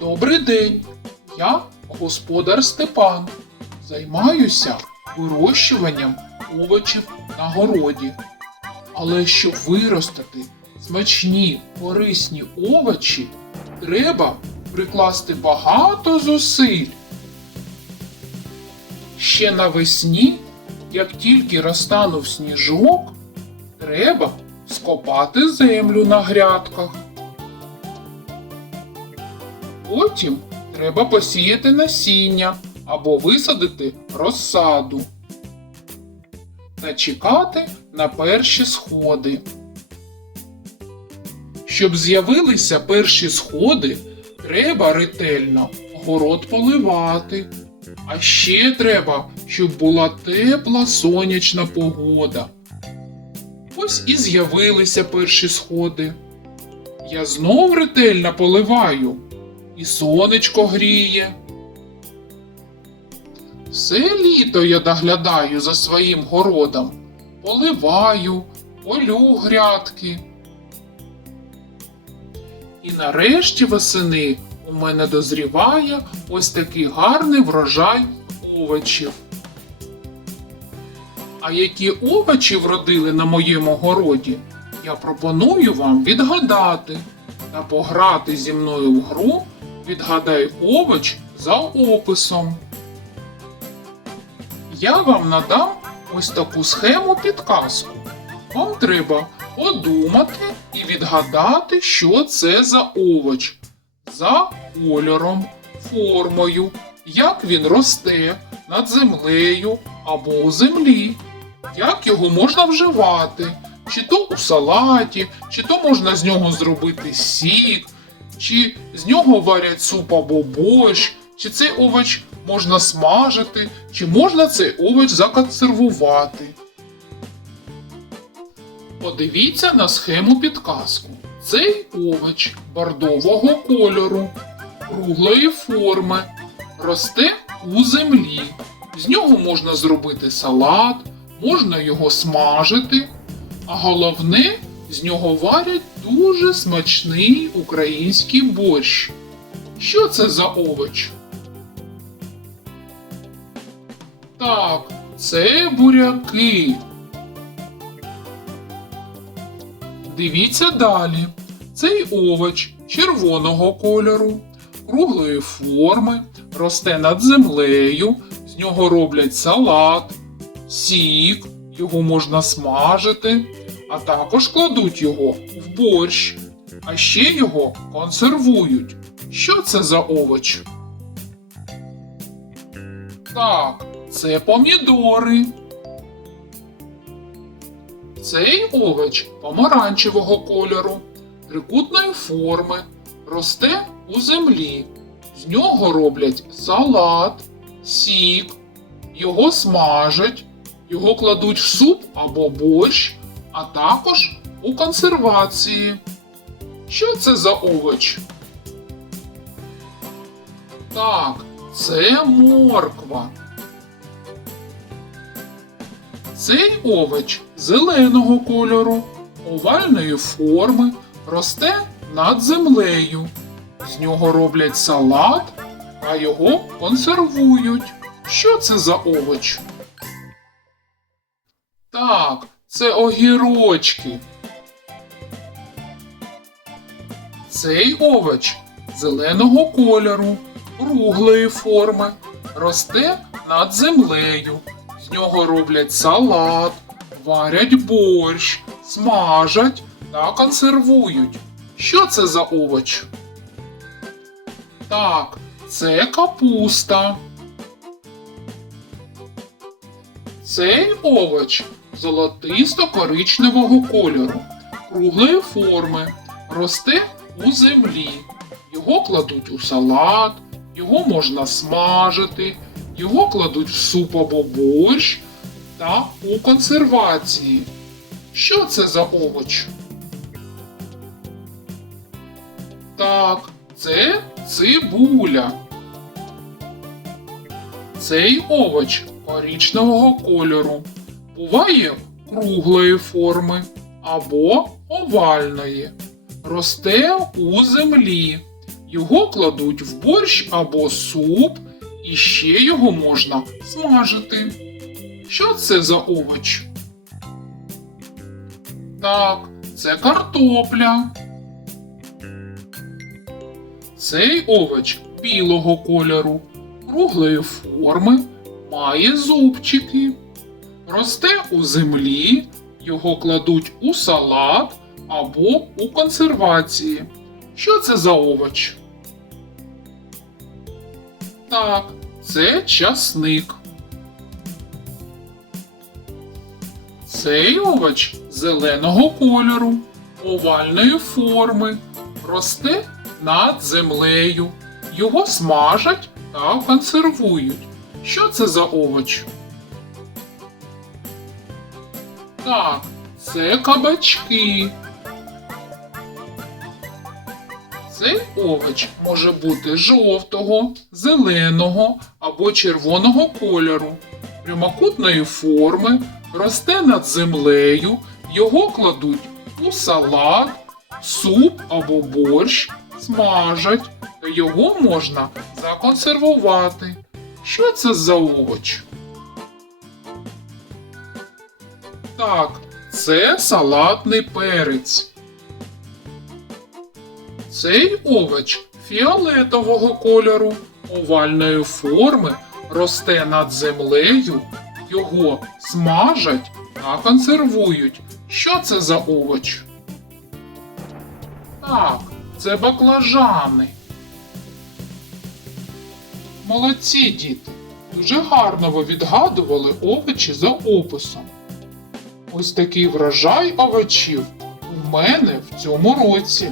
Добрий день. Я господар Степан. Займаюся вирощуванням овочів на городі. Але щоб виростити смачні корисні овочі, треба прикласти багато зусиль. Ще навесні, як тільки розтанув сніжок, треба скопати землю на грядках. Потім треба посіяти насіння або висадити розсаду та чекати на перші сходи. Щоб з'явилися перші сходи, треба ретельно город поливати. А ще треба, щоб була тепла сонячна погода. Ось і з'явилися перші сходи. Я знов ретельно поливаю, і сонечко гріє. Все літо я доглядаю за своїм городом, поливаю, полю грядки. І нарешті восени у мене дозріває ось такий гарний врожай овочів. А які овочі вродили на моєму городі, я пропоную вам відгадати та пограти зі мною в гру Відгадай овоч за описом. Я вам надам ось таку схему підказку. Вам треба подумати і відгадати, що це за овоч. За кольором, формою, як він росте над землею або у землі, як його можна вживати, чи то у салаті, чи то можна з нього зробити сік, чи з нього варять суп або борщ, чи цей овоч можна смажити, чи можна цей овоч законсервувати. Подивіться на схему підказку. Цей овоч бордового кольору, круглої форми, росте у землі. З нього можна зробити салат, можна його смажити, а головне, з нього варять дуже смачний український борщ. Що це за овоч? Так, це буряки. Дивіться далі. Цей овоч червоного кольору, круглої форми, росте над землею, з нього роблять салат, сік, його можна смажити, а також кладуть його в борщ, а ще його консервують. Що це за овоч? Так, це помідори. Цей овоч помаранчевого кольору, трикутної форми, росте у землі. З нього роблять салат, сік, його смажать, його кладуть в суп або борщ, а також у консервації. Що це за овоч? Так, це морква. Цей овоч зеленого кольору, овальної форми, росте над землею. З нього роблять салат, а його консервують. Що це за овоч? Так, це огірочки. Цей овоч зеленого кольору, круглої форми, росте над землею. З нього роблять салат, варять борщ, смажать та консервують. Що це за овоч? Так, це капуста. Цей овоч золотисто-коричневого кольору, круглої форми, росте у землі. Його кладуть у салат, його можна смажити, його кладуть в суп або борщ та у консервації. Що це за овоч? Так, це цибуля. Цей овоч коричневого кольору. Буває круглої форми або овальної. Росте у землі. Його кладуть в борщ або суп, і ще його можна смажити. Що це за овоч? Так, це картопля. Цей овоч білого кольору, круглої форми, має зубчики. Росте у землі, його кладуть у салат або у консервації. Що це за овоч? Так, це часник. Цей овоч зеленого кольору, овальної форми, росте над землею. Його смажать та консервують. Що це за овоч? Так, це кабачки. Цей овоч може бути жовтого, зеленого або червоного кольору, прямокутної форми, росте над землею, його кладуть у салат, суп або борщ, смажать, та його можна законсервувати. Що це за овоч? Так, це салатний перець. Цей овоч фіолетового кольору, овальної форми, росте над землею, його смажать та консервують. Що це за овоч? Так, це баклажани. Молодці діти. Дуже гарно ви відгадували овочі за описом. Ось такий врожай овочів у мене в цьому році.